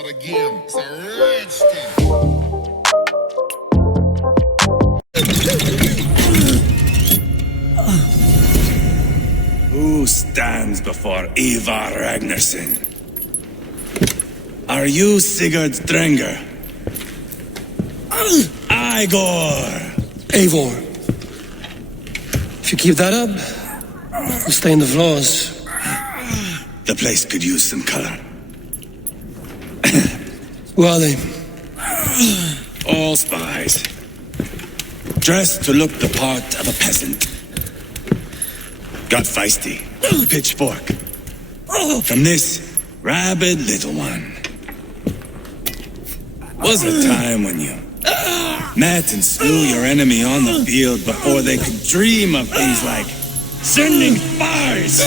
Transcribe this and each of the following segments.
start again. It's a rich thing. Who stands before Ivar Ragnarsson? Are you Sigurd Drenger? Igor! Eivor. If you keep that up, we'll stay in the floors. The place could use some color. Who are they? All spies. Dressed to look the part of a peasant. Got feisty. Pitchfork. From this rabid little one. Was a time when you met and slew your enemy on the field before they could dream of things like sending spies.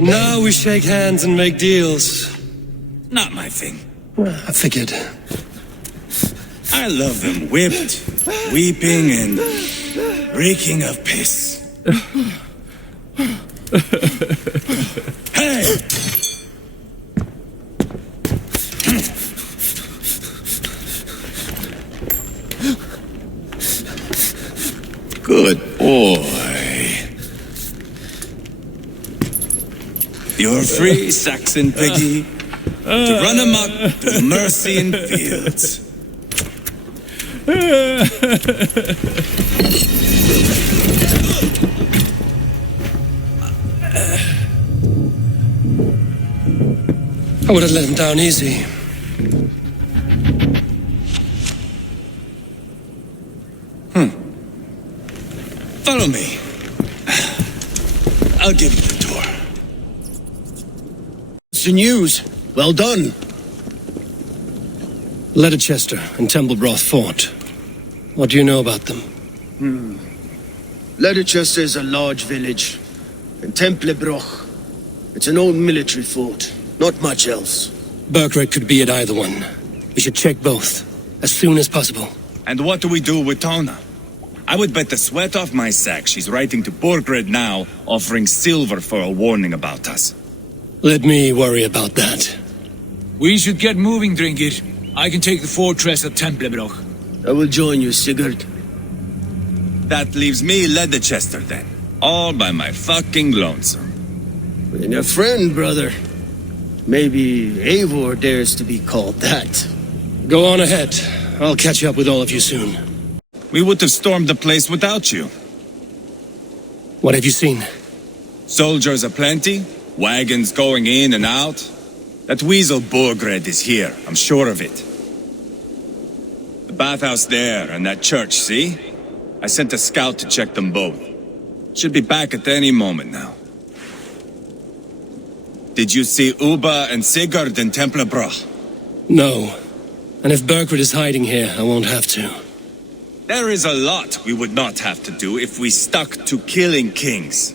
Now we shake hands and make deals. Not my thing. I figured. I love them whipped, weeping, and reeking of piss. Hey! Good boy. You're free, Saxon piggy, to run amok to the Mercian fields. I would have let him down easy. Follow me. I'll give you the tour. It's the news. Well done. Leicester and Templebroth fought. What do you know about them? Leicester is a large village. And Templebroch, it's an old military fort. Not much else. Burkred could be at either one. We should check both, as soon as possible. And what do we do with Tona? I would bet the sweat off my sack she's writing to Burkred now, offering silver for a warning about us. Let me worry about that. We should get moving, Drinkit. I can take the fortress of Templebroch. I will join you, Sigurd. That leaves me Leicester then. All by my fucking lonesome. And a friend, brother. Maybe Eivor dares to be called that. Go on ahead. I'll catch up with all of you soon. We would have stormed the place without you. What have you seen? Soldiers aplenty, wagons going in and out. That weasel Burgred is here, I'm sure of it. The bathhouse there and that church, see? I sent a scout to check them both. Should be back at any moment now. Did you see Uba and Sigurd in Templebroch? No. And if Burkred is hiding here, I won't have to. There is a lot we would not have to do if we stuck to killing kings.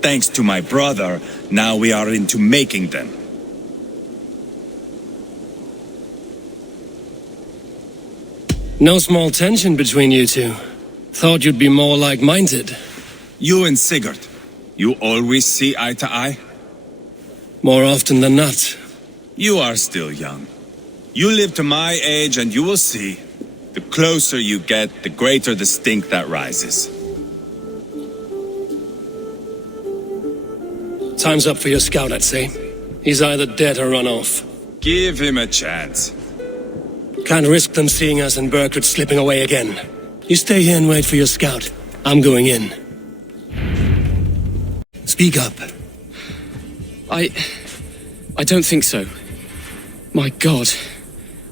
Thanks to my brother, now we are into making them. No small tension between you two. Thought you'd be more like-minded. You and Sigurd, you always see eye to eye? More often than not. You are still young. You live to my age and you will see. The closer you get, the greater the stink that rises. Time's up for your scout, I'd say. He's either dead or run off. Give him a chance. Can't risk them seeing us and Burkred slipping away again. You stay here and wait for your scout. I'm going in. Speak up. I don't think so. My God.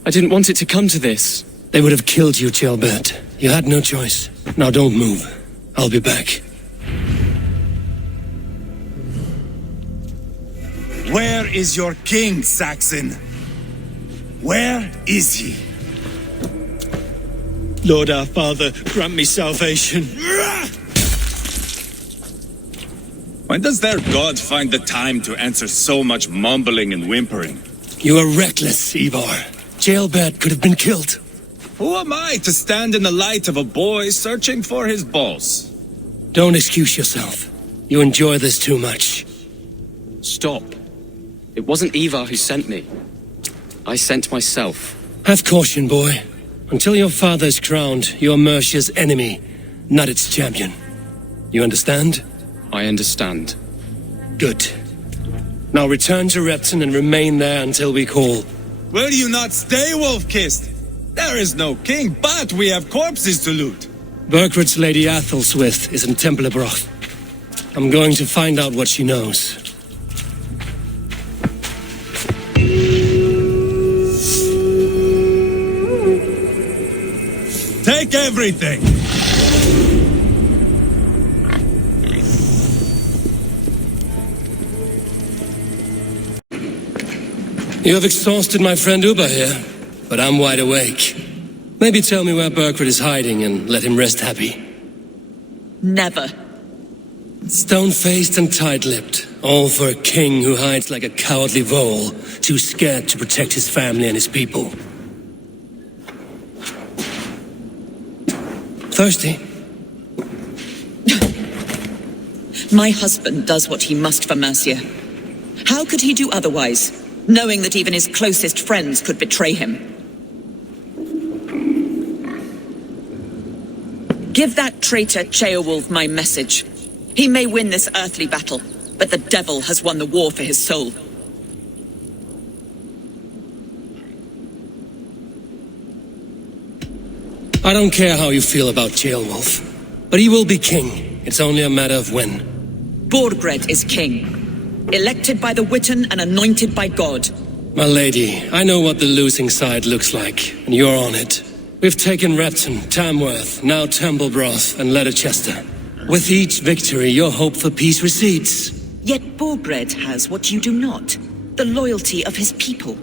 I didn't want it to come to this. They would have killed you, Gilbert. You had no choice. Now don't move. I'll be back. Where is your king, Saxon? Where is he? Lord our Father, grant me salvation. When does their god find the time to answer so much mumbling and whimpering? You are reckless, Ivar. Jailbird could have been killed. Who am I to stand in the light of a boy searching for his balls? Don't excuse yourself. You enjoy this too much. Stop. It wasn't Ivar who sent me. I sent myself. Have caution, boy. Until your father is crowned, you are Mercia's enemy, not its champion. You understand? I understand. Good. Now return to Repton and remain there until we call. Will you not stay, Wolf-Kissed? There is no king, but we have corpses to loot. Burkred's Lady Athelstwith is in Templebroth. I'm going to find out what she knows. Take everything! You have exhausted my friend Uber here, but I'm wide awake. Maybe tell me where Burkred is hiding and let him rest happy. Never. Stone-faced and tight-lipped, all for a king who hides like a cowardly vole, too scared to protect his family and his people. Thirsty? My husband does what he must for Mercia. How could he do otherwise, knowing that even his closest friends could betray him? Give that traitor Ceolwulf my message. He may win this earthly battle, but the devil has won the war for his soul. I don't care how you feel about Ceolwulf, but he will be king. It's only a matter of when. Borgred is king, elected by the Witan and anointed by God. My lady, I know what the losing side looks like, and you're on it. We've taken Repton, Tamworth, now Templebroth, and Leicester. With each victory, your hope for peace recedes. Yet Borgred has what you do not. The loyalty of his people.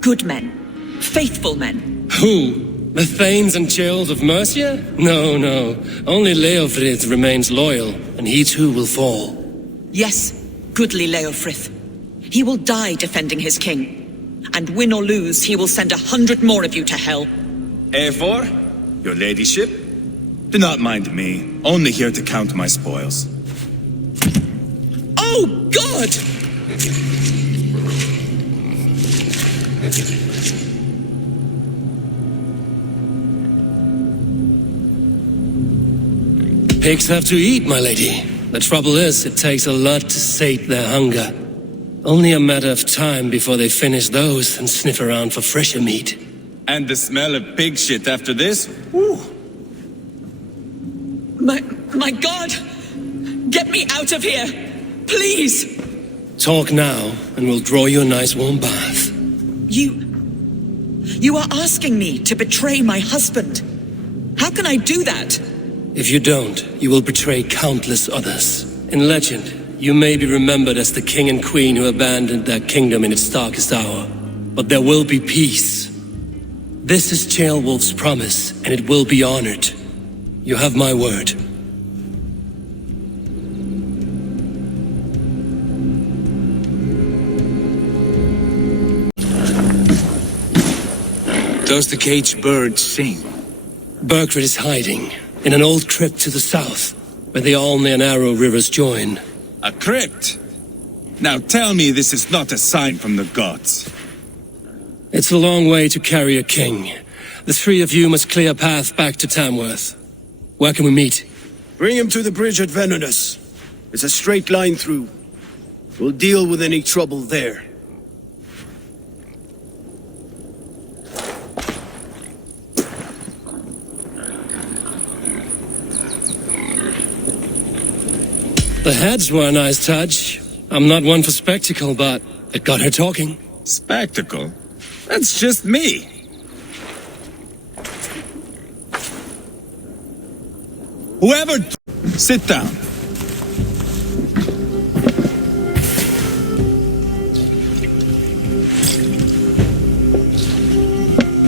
Good men. Faithful men. Who? The Thanes and Chills of Mercia? No, no. Only Leofrith remains loyal, and he too will fall. Yes, goodly Leofrith. He will die defending his king. And win or lose, he will send 100 more of you to hell. Eivor, your ladyship? Do not mind me, only here to count my spoils. Oh, God! Pigs have to eat, my lady. The trouble is, it takes a lot to sate their hunger. Only a matter of time before they finish those and sniff around for fresher meat. And the smell of pig shit after this? Whew. My God! Get me out of here! Please! Talk now, and we'll draw you a nice warm bath. You are asking me to betray my husband. How can I do that? If you don't, you will betray countless others. In legend, you may be remembered as the king and queen who abandoned their kingdom in its darkest hour. But there will be peace. This is Ceolwulf's promise, and it will be honored. You have my word. Does the caged bird sing? Burkred is hiding in an old crypt to the south, where the Alne and Arrow rivers join. A crypt? Now tell me this is not a sign from the gods. It's a long way to carry a king. The three of you must clear a path back to Tamworth. Where can we meet? Bring him to the bridge at Venonus. It's a straight line through. We'll deal with any trouble there. The heads were a nice touch. I'm not one for spectacle, but it got her talking. Spectacle? That's just me. Whoever... Sit down.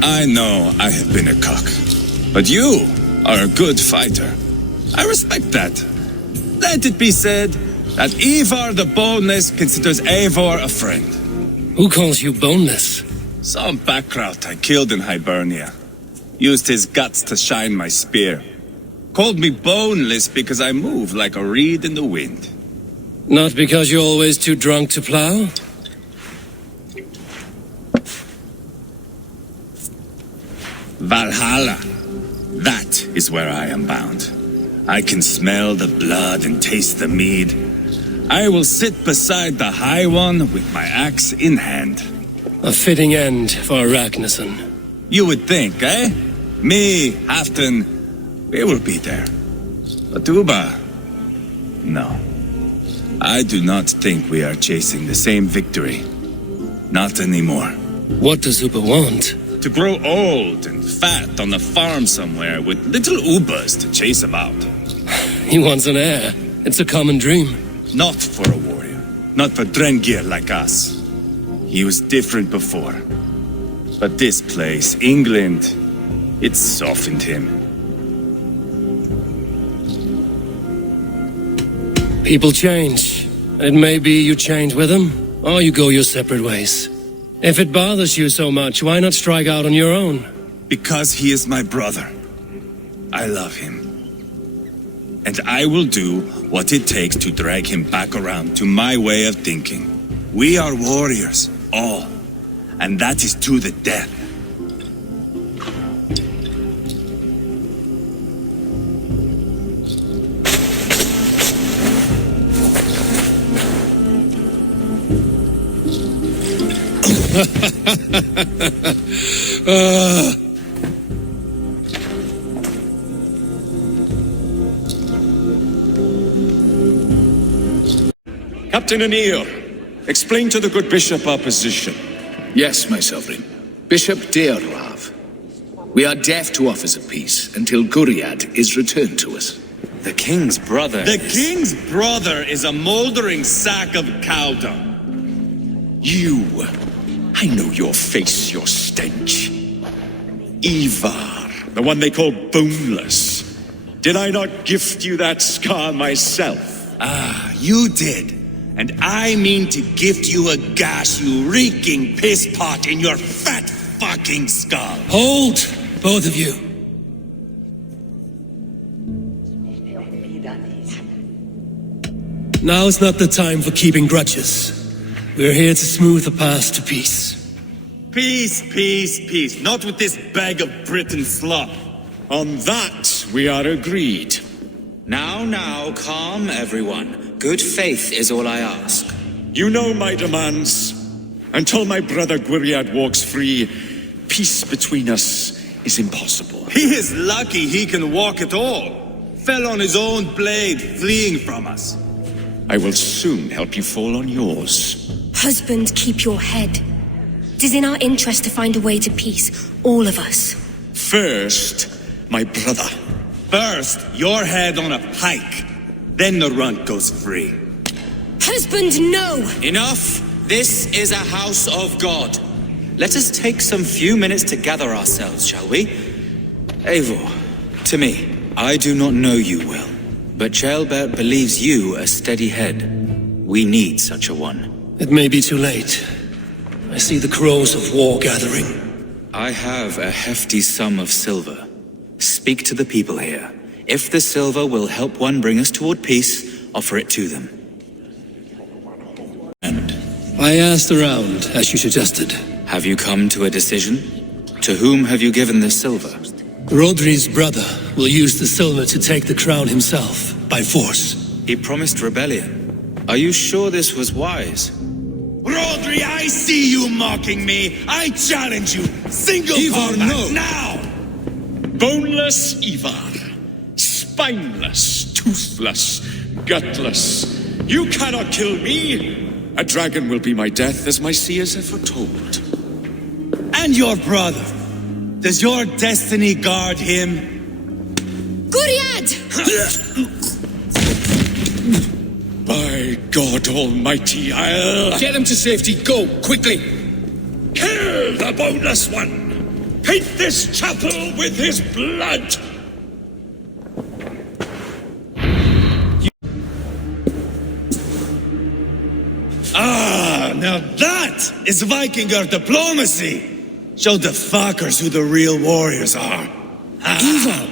I know I have been a cock, but you are a good fighter. I respect that. Let it be said that Ivar the Boneless considers Eivor a friend. Who calls you boneless? Some backrout I killed in Hibernia. Used his guts to shine my spear. Called me boneless because I move like a reed in the wind. Not because you're always too drunk to plow? Valhalla. That is where I am bound. I can smell the blood and taste the mead. I will sit beside the High One with my axe in hand. A fitting end for Ragnarsson. You would think, eh? Me, Halfdan, we will be there. But Uba, no. I do not think we are chasing the same victory. Not anymore. What does Uba want? To grow old and fat on a farm somewhere with little Ubas to chase about. He wants an heir. It's a common dream. Not for a warrior. Not for Drengir like us. He was different before. But this place, England, it softened him. People change. It may be you change with them, or you go your separate ways. If it bothers you so much, why not strike out on your own? Because he is my brother. I love him. And I will do what it takes to drag him back around to my way of thinking. We are warriors, all. And that is to the death. Captain Anir, explain to the good bishop our position. Yes, my sovereign. Bishop Deorlav. We are deaf to offers of peace until Guriad is returned to us. The king's brother. The king's brother is a moldering sack of cow dung. You. I know your face, your stench. Ivar, the one they call Boneless. Did I not gift you that scar myself? Ah, you did. And I mean to gift you a gash, you reeking piss pot in your fat fucking skull. Hold, both of you. Now is not the time for keeping grudges. We're here to smooth the path to peace. Peace, peace, peace. Not with this bag of Britain slop. On that, we are agreed. Now, calm everyone. Good faith is all I ask. You know my demands. Until my brother Gwiriad walks free, peace between us is impossible. He is lucky he can walk at all. Fell on his own blade, fleeing from us. I will soon help you fall on yours. Husband, keep your head. It is in our interest to find a way to peace, all of us. First, my brother. First, your head on a pike. Then the runt goes free. Husband, no! Enough! This is a house of God. Let us take some few minutes to gather ourselves, shall we? Eivor, to me, I do not know you well, but Ceolbert believes you a steady head. We need such a one. It may be too late. I see the crows of war gathering. I have a hefty sum of silver. Speak to the people here. If the silver will help one bring us toward peace, offer it to them. And I asked around, as you suggested. Have you come to a decision? To whom have you given the silver? Rodri's brother will use the silver to take the crown himself, by force. He promised rebellion. Are you sure this was wise? Rodri, I see you mocking me. I challenge you. Single Ivar, combat, no. now! Boneless Ivar. Spineless, toothless, gutless. You cannot kill me. A dragon will be my death, as my seers have foretold. And your brother. Does your destiny guard him? Guriad! By God Almighty, I'll... Get him to safety. Go, quickly. Kill the Boneless One! Paint this chapel with his blood! Ah, now that is Vikinger diplomacy! Show the fuckers who the real warriors are. Ivar,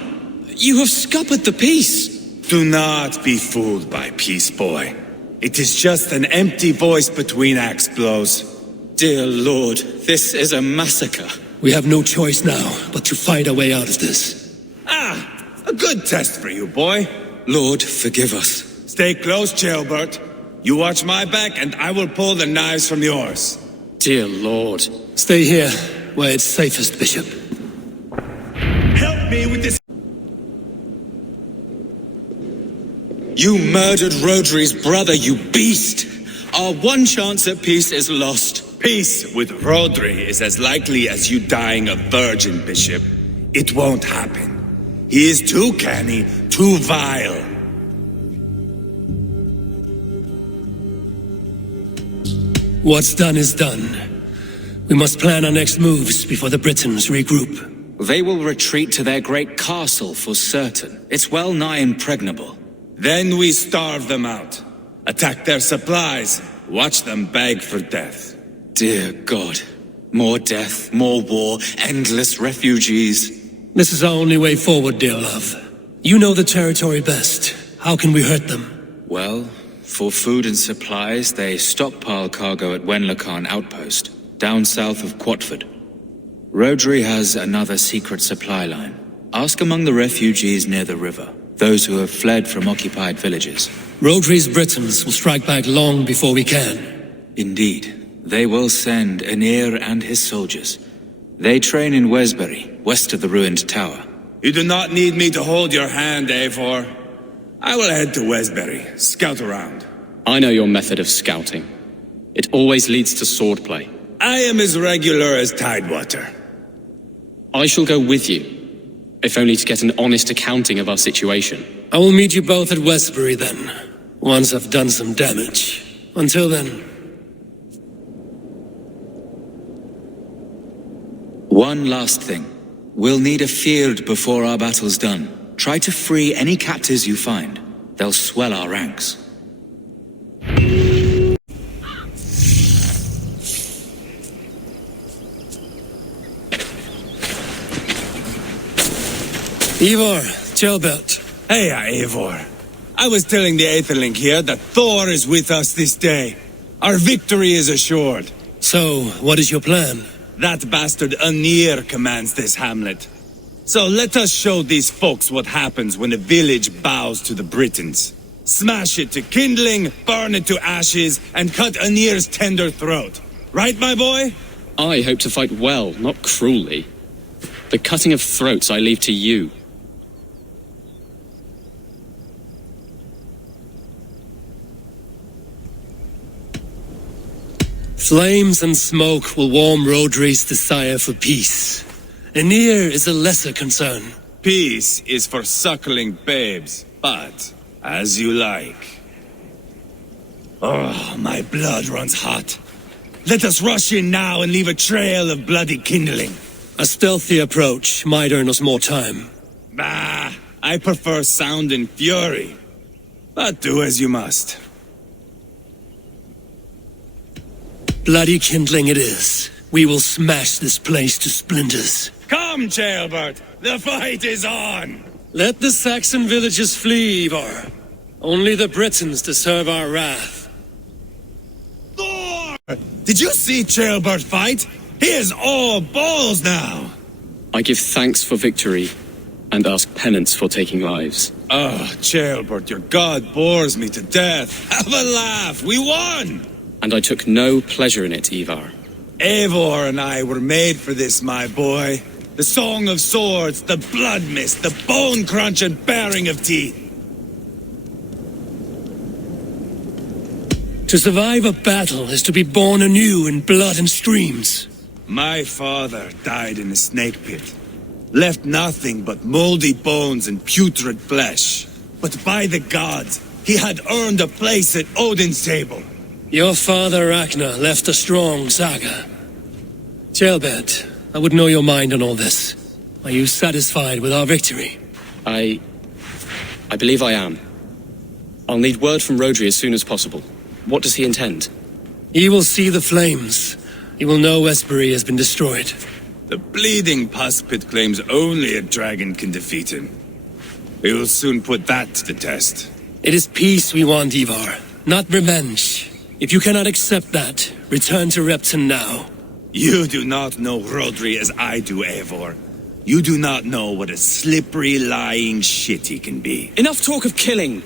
you have scuppered the peace. Do not be fooled by peace, boy. It is just an empty voice between axe blows. Dear Lord, this is a massacre. We have no choice now but to find our way out of this. Ah, a good test for you, boy. Lord, forgive us. Stay close, Jailbert. You watch my back and I will pull the knives from yours. Dear Lord. Stay here, where it's safest, Bishop. Help me with this. You murdered Rodri's brother, you beast! Our one chance at peace is lost. Peace with Rodri is as likely as you dying a virgin, Bishop. It won't happen. He is too canny, too vile. What's done is done. We must plan our next moves before the Britons regroup. They will retreat to their great castle for certain. It's well nigh impregnable. Then we starve them out. Attack their supplies. Watch them beg for death. Dear God. More death, more war, endless refugees. This is our only way forward, dear love. You know the territory best. How can we hurt them? Well, for food and supplies, they stockpile cargo at Wenlacan outpost, down south of Quatford. Rodri has another secret supply line. Ask among the refugees near the river, those who have fled from occupied villages. Rodri's Britons will strike back long before we can. Indeed. They will send Aenir and his soldiers. They train in Wesbury, west of the ruined tower. You do not need me to hold your hand, Eivor. I will head to Wesbury, scout around. I know your method of scouting. It always leads to swordplay. I am as regular as Tidewater. I shall go with you, if only to get an honest accounting of our situation. I will meet you both at Westbury then, once I've done some damage. Until then... One last thing. We'll need a field before our battle's done. Try to free any captives you find. They'll swell our ranks. Ivar, Jailbert. Hey, Eivor. I was telling the Aetherling here that Thor is with us this day. Our victory is assured. So, what is your plan? That bastard Aenir commands this hamlet. So let us show these folks what happens when a village bows to the Britons. Smash it to kindling, burn it to ashes, and cut Aenir's tender throat. Right, my boy? I hope to fight well, not cruelly. The cutting of throats I leave to you. Flames and smoke will warm Rodri's desire for peace. Aenir is a lesser concern. Peace is for suckling babes, but as you like. Oh, my blood runs hot. Let us rush in now and leave a trail of bloody kindling. A stealthy approach might earn us more time. Bah, I prefer sound and fury. But do as you must. Bloody kindling it is. We will smash this place to splinters. Come, Jailbert! The fight is on! Let the Saxon villages flee, Ivar. Only the Britons deserve our wrath. Thor! Did you see Jailbert fight? He is all balls now! I give thanks for victory, and ask penance for taking lives. Oh, Jailbert, your god bores me to death. Have a laugh! We won! And I took no pleasure in it, Ivar. Eivor and I were made for this, my boy. The song of swords, the blood mist, the bone crunch and baring of teeth. To survive a battle is to be born anew in blood and streams. My father died in a snake pit. Left nothing but moldy bones and putrid flesh. But by the gods, he had earned a place at Odin's table. Your father Ragnar left a strong saga. Jailbert, I would know your mind on all this. Are you satisfied with our victory? I believe I am. I'll need word from Rodri as soon as possible. What does he intend? He will see the flames. He will know Westbury has been destroyed. The bleeding pus pit claims only a dragon can defeat him. We will soon put that to the test. It is peace we want, Ivar. not revenge. If you cannot accept that, return to Repton now. You do not know Rodri as I do, Eivor. You do not know what a slippery, lying shit he can be. Enough talk of killing.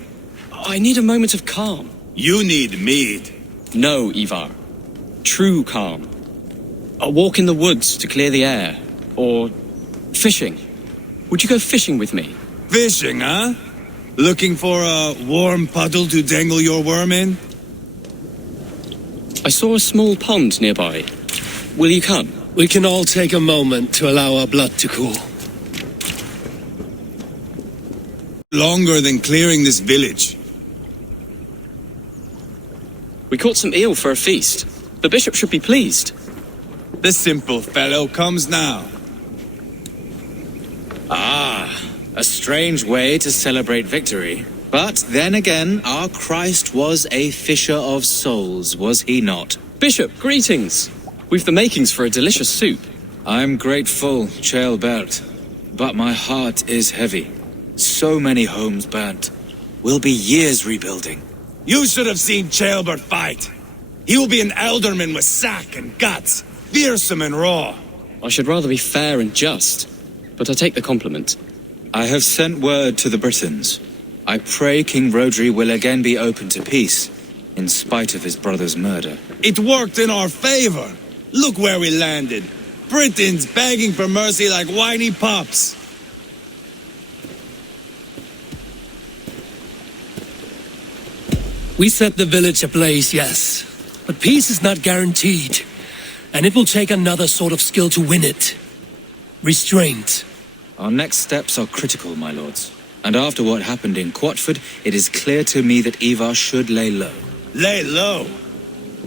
I need a moment of calm. You need mead. No, Ivar. True calm. A walk in the woods to clear the air. Or fishing. Would you go fishing with me? Fishing, huh? Looking for a warm puddle to dangle your worm in? I saw a small pond nearby. Will you come? We can all take a moment to allow our blood to cool. Longer than clearing this village. We caught some eel for a feast. The bishop should be pleased. The simple fellow comes now. Ah, a strange way to celebrate victory. But then again, our Christ was a fisher of souls, was he not? Bishop, greetings. We've the makings for a delicious soup. I'm grateful, Ceolbert, but my heart is heavy. So many homes burnt. We'll be years rebuilding. You should have seen Ceolbert fight. He will be an alderman with sack and guts, fearsome and raw. I should rather be fair and just, but I take the compliment. I have sent word to the Britons. I pray King Rodri will again be open to peace, in spite of his brother's murder. It worked in our favor. Look where we landed. Britons begging for mercy like whiny pups. We set the village ablaze, yes. But peace is not guaranteed. And it will take another sort of skill to win it. Restraint. Our next steps are critical, my lords. And after what happened in Quatford, it is clear to me that Ivar should lay low. Lay low?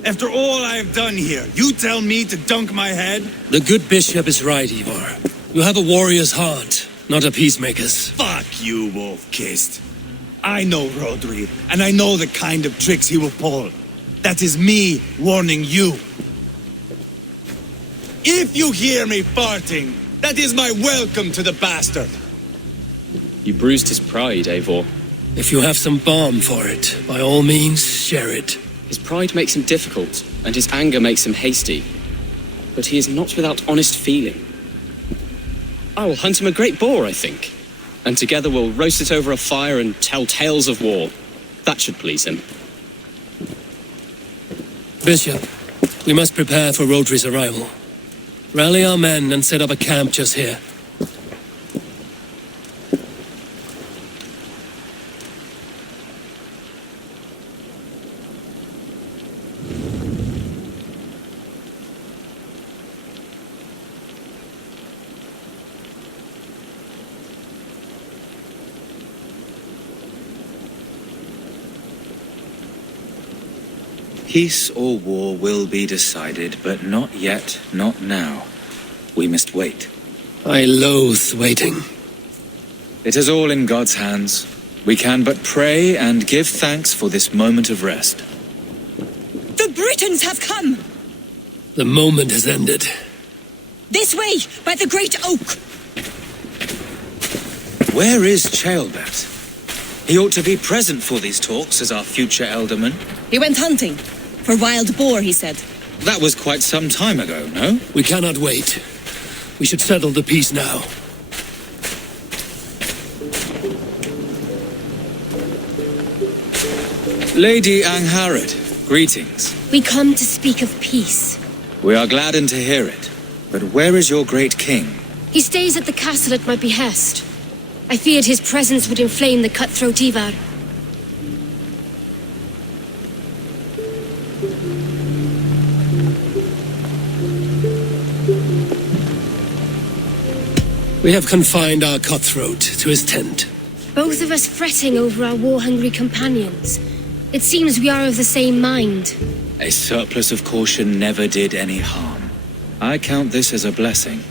After all I have done here, you tell me to dunk my head? The good bishop is right, Ivar. You have a warrior's heart, not a peacemaker's. Fuck you, wolf-kissed. I know Rodri, and I know the kind of tricks he will pull. That is me warning you. If you hear me farting, that is my welcome to the bastard. You bruised his pride, Eivor. If you have some balm for it, by all means, share it. His pride makes him difficult, and his anger makes him hasty. But he is not without honest feeling. I will hunt him a great boar, I think. And together we'll roast it over a fire and tell tales of war. That should please him. Bishop, we must prepare for Rodri's arrival. Rally our men and set up a camp just here. Peace or war will be decided, but not yet, not now. We must wait. I loathe waiting. It is all in God's hands. We can but pray and give thanks for this moment of rest. The Britons have come! The moment has ended. This way, by the great oak! Where is Ceolbert? He ought to be present for these talks as our future elderman. He went hunting. For wild boar, he said. That was quite some time ago, no? We cannot wait. We should settle the peace now. Lady Angharad, greetings. We come to speak of peace. We are gladdened to hear it. But where is your great king? He stays at the castle at my behest. I feared his presence would inflame the cutthroat Ivar. We have confined our cutthroat to his tent. Both of us fretting over our war-hungry companions. It seems we are of the same mind. A surplus of caution never did any harm. I count this as a blessing.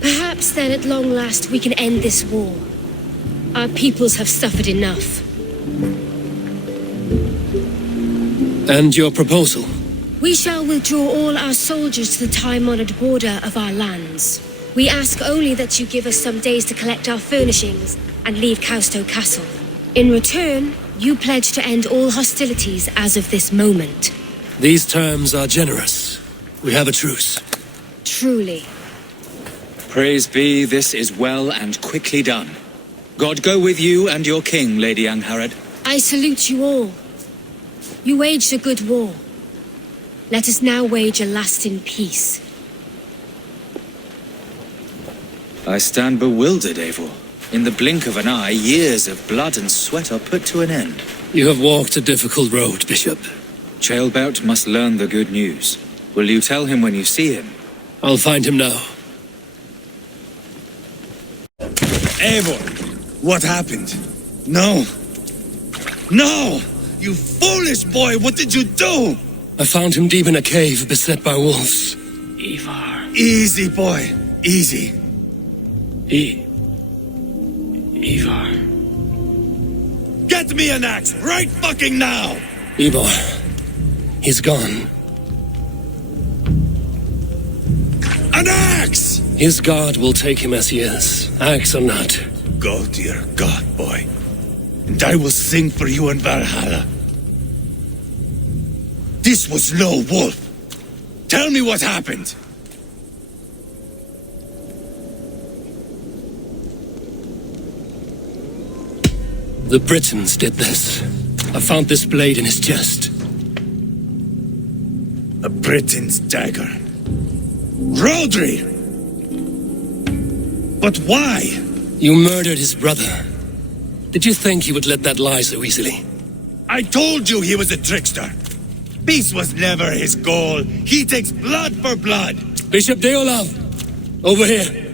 Perhaps then at long last we can end this war. Our peoples have suffered enough. And your proposal? We shall withdraw all our soldiers to the time-honored border of our lands. We ask only that you give us some days to collect our furnishings and leave Causto Castle. In return, You pledge to end all hostilities as of this moment. These terms are generous. We have a truce. Truly. Praise be, this is well and quickly done. God go with you and your king, Lady Angharad. I salute you all. You waged a good war. Let us now wage a lasting peace. I stand bewildered, Eivor. In the blink of an eye, years of blood and sweat are put to an end. You have walked a difficult road, Bishop. Chaelbert must learn the good news. Will you tell him when you see him? I'll find him now. Eivor, what happened? No. No! You foolish boy, what did you do? I found him deep in a cave beset by wolves. Ivar. Easy, boy. Easy. Ivar. Get me an axe right fucking now! Ivar. He's gone. An axe! His god will take him as he is, axe or not. Go to your god, boy. And I will sing for you in Valhalla. This was no wolf. Tell me what happened. The Britons did this. I found this blade in his chest. A Briton's dagger. Rodri! But why? You murdered his brother. Did you think he would let that lie so easily? I told you he was a trickster. Peace was never his goal. He takes blood for blood. Bishop Deolav! Over here!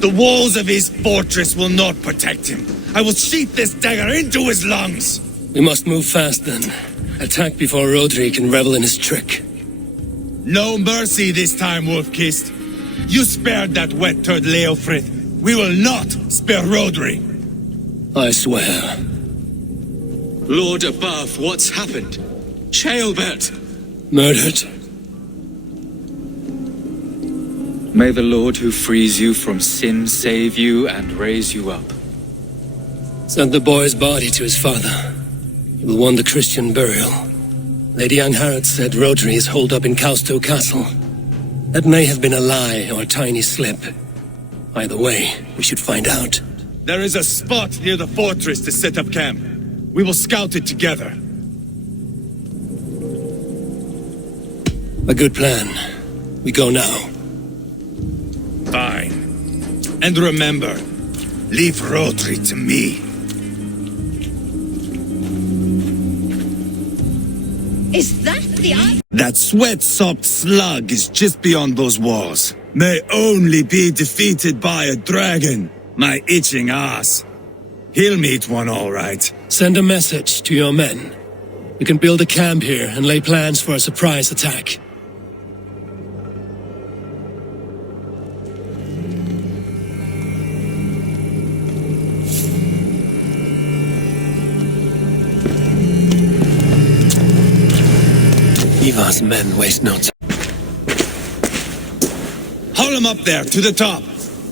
The walls of his fortress will not protect him. I will sheath this dagger into his lungs. We must move fast then. Attack before Rodri can revel in his trick. No mercy this time, Wolf-Kissed. You spared that wet turd Leofrith. We will not spare Rodri. I swear. Lord above, what's happened? Chaelbert! Murdered. May the Lord who frees you from sin save you and raise you up. Sent the boy's body to his father. He will want a Christian burial. Lady Angharad said Rodri is holed up in Kausto Castle. That may have been a lie or a tiny slip. Either way, we should find out. There is a spot near the fortress to set up camp. We will scout it together. A good plan. We go now. Fine. And remember, leave Rodri to me. Is that the answer? That sweat-sopped slug is just beyond those walls. May only be defeated by a dragon. My itching ass. He'll meet one all right. Send a message to your men. We can build a camp here and lay plans for a surprise attack. Ivar's men waste no time. Haul him up there, to the top,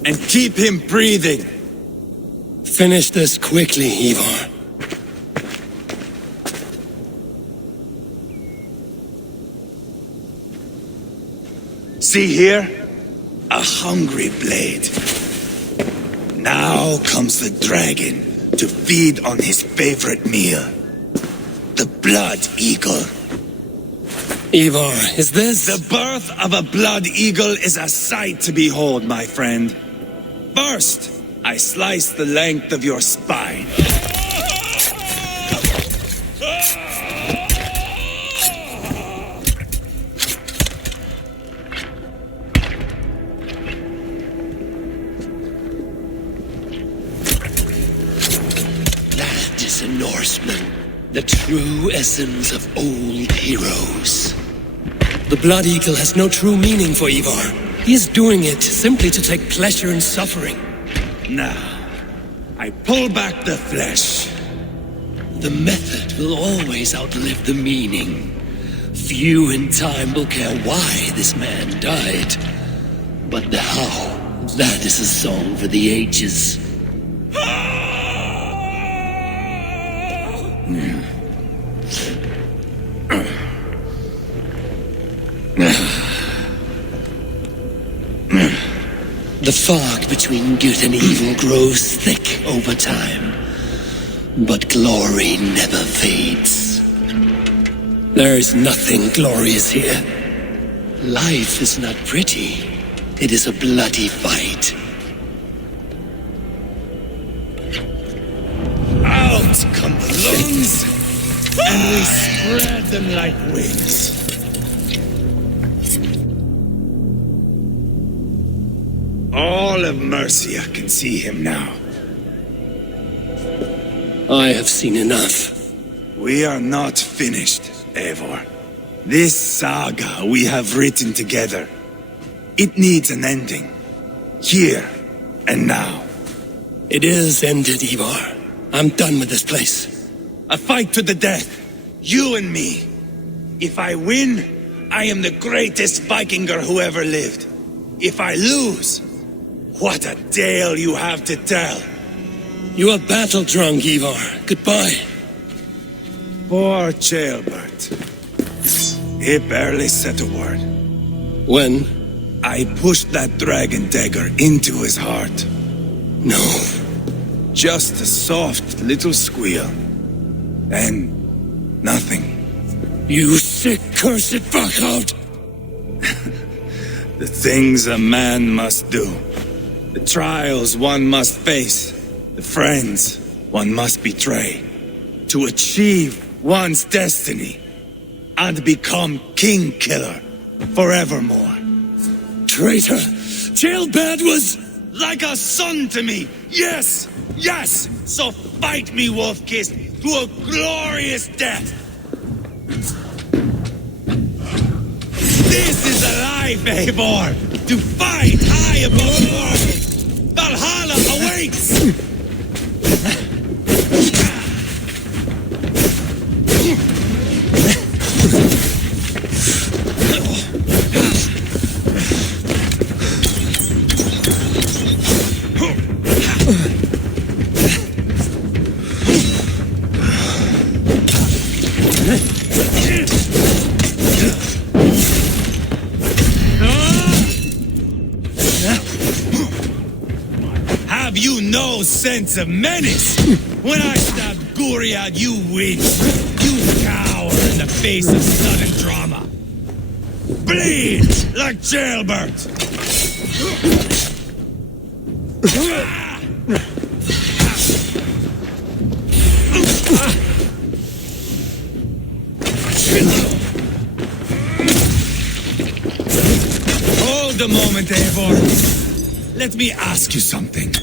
and keep him breathing. Finish this quickly, Ivar. See here? A hungry blade. Now comes the dragon to feed on his favorite meal. The blood eagle. Ivar, is this... The birth of a blood eagle is a sight to behold, my friend. First, I slice the length of your spine. That is a Norseman. The true essence of old heroes. The Blood Eagle has no true meaning for Ivar. He is doing it simply to take pleasure in suffering. Now, I pull back the flesh. The method will always outlive the meaning. Few in time will care why this man died. But the how, that is a song for the ages. The fog between good and evil grows thick over time, but glory never fades. There is nothing glorious here. Life is not pretty. It is a bloody fight. Out come the lungs, and we spread them like wings. All of Mercia can see him now. I have seen enough. We are not finished, Eivor. This saga we have written together, it needs an ending. Here and now. It is ended, Ivar. I'm done with this place. A fight to the death. You and me. If I win, I am the greatest Vikinger who ever lived. If I lose, what a tale you have to tell. You are battle drunk, Ivar. Goodbye. Poor Ceolbert. He barely said a word. When? I pushed that dragon dagger into his heart. No. Just a soft little squeal. Then, nothing. You sick, cursed fuckout! The things a man must do. The trials one must face. The friends one must betray. To achieve one's destiny. And become king killer forevermore. Traitor! Ceolbert was... like a son to me! Yes! Yes! So fight me, Wolf-Kissed, to a glorious death! This is a life, Eivor! To fight high above the world! Valhalla awaits! Have you no sense of menace? When I stab Guriad, you win. You cower in the face of sudden drama. Bleed like Ceolbert. Hold a moment, Eivor. Let me ask you something.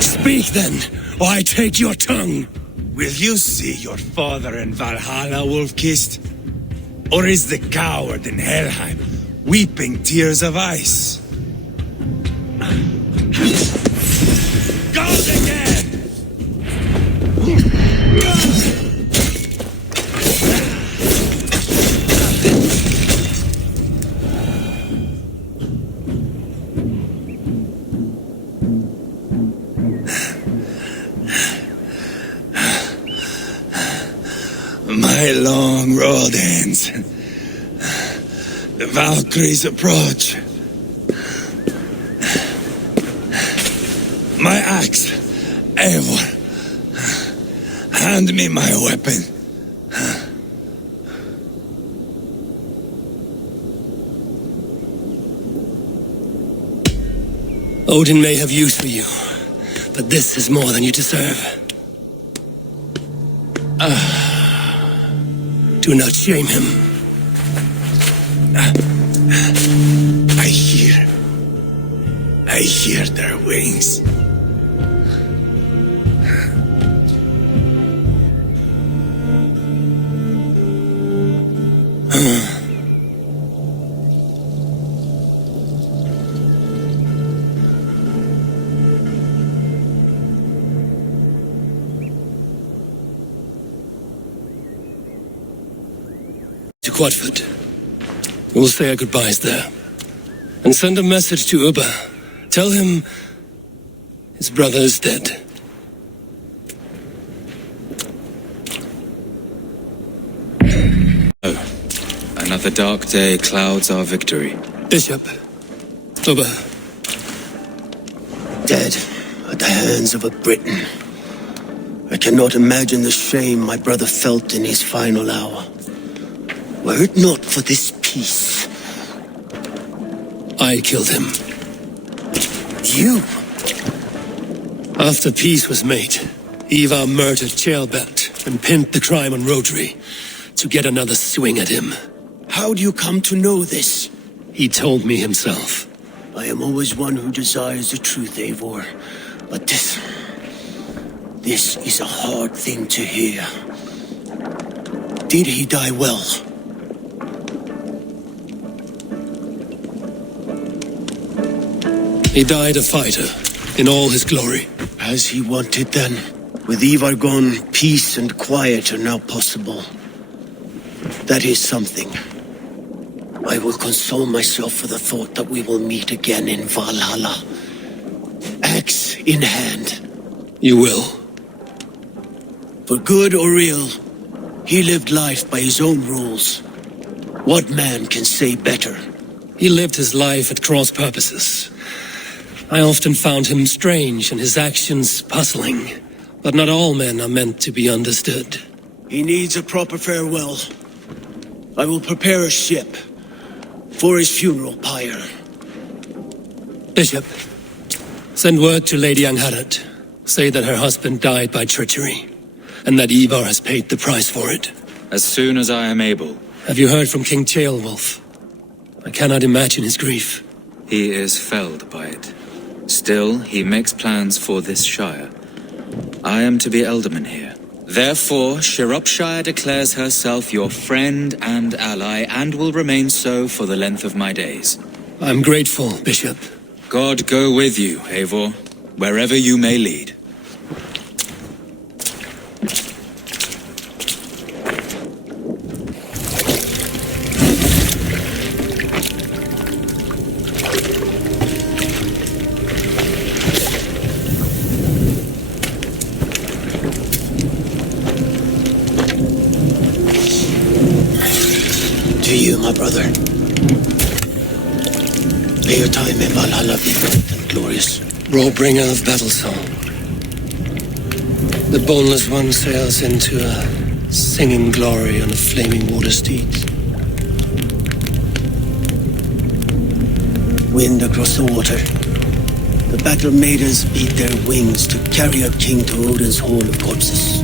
Speak then, or I take your tongue. Will you see your father in Valhalla, Wolf-Kissed? Or is the coward in Helheim weeping tears of ice? Goes again! My long road ends. The Valkyries approach. My axe, Eivor. Hand me my weapon. Odin may have use for you, but this is more than you deserve. Do not shame him. I hear their wings. To Quatford. We'll say our goodbyes there. And send a message to Ubba. Tell him his brother is dead. The dark day clouds our victory. Bishop. Over. Dead at the hands of a Briton. I cannot imagine the shame my brother felt in his final hour. Were it not for this peace. I killed him. You? After peace was made, Ivar murdered Ceolbert and pinned the crime on Rhodri to get another swing at him. How do you come to know this? He told me himself. I am always one who desires the truth, Eivor. But this is a hard thing to hear. Did he die well? He died a fighter, in all his glory. As he wanted then. With Ivar gone, peace and quiet are now possible. That is something. I will console myself for the thought that we will meet again in Valhalla. Axe in hand. You will. For good or ill, he lived life by his own rules. What man can say better? He lived his life at cross purposes. I often found him strange and his actions puzzling. But not all men are meant to be understood. He needs a proper farewell. I will prepare a ship for his funeral pyre. Bishop, send word to Lady Angharad. Say that her husband died by treachery, and that Ivar has paid the price for it. As soon as I am able. Have you heard from King Ceolwulf? I cannot imagine his grief. He is felled by it. Still, he makes plans for this shire. I am to be Elderman here. Therefore, Shropshire declares herself your friend and ally, and will remain so for the length of my days. I'm grateful, Bishop. God go with you, Eivor, wherever you may lead. To you, my brother. May your time in Valhalla be bright and glorious. Roll-bringer of battle song. The Boneless One sails into a singing glory on a flaming water steed. Wind across the water. The battle maidens beat their wings to carry our king to Odin's hall of corpses.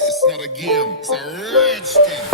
It's not a game, it's a rich thing.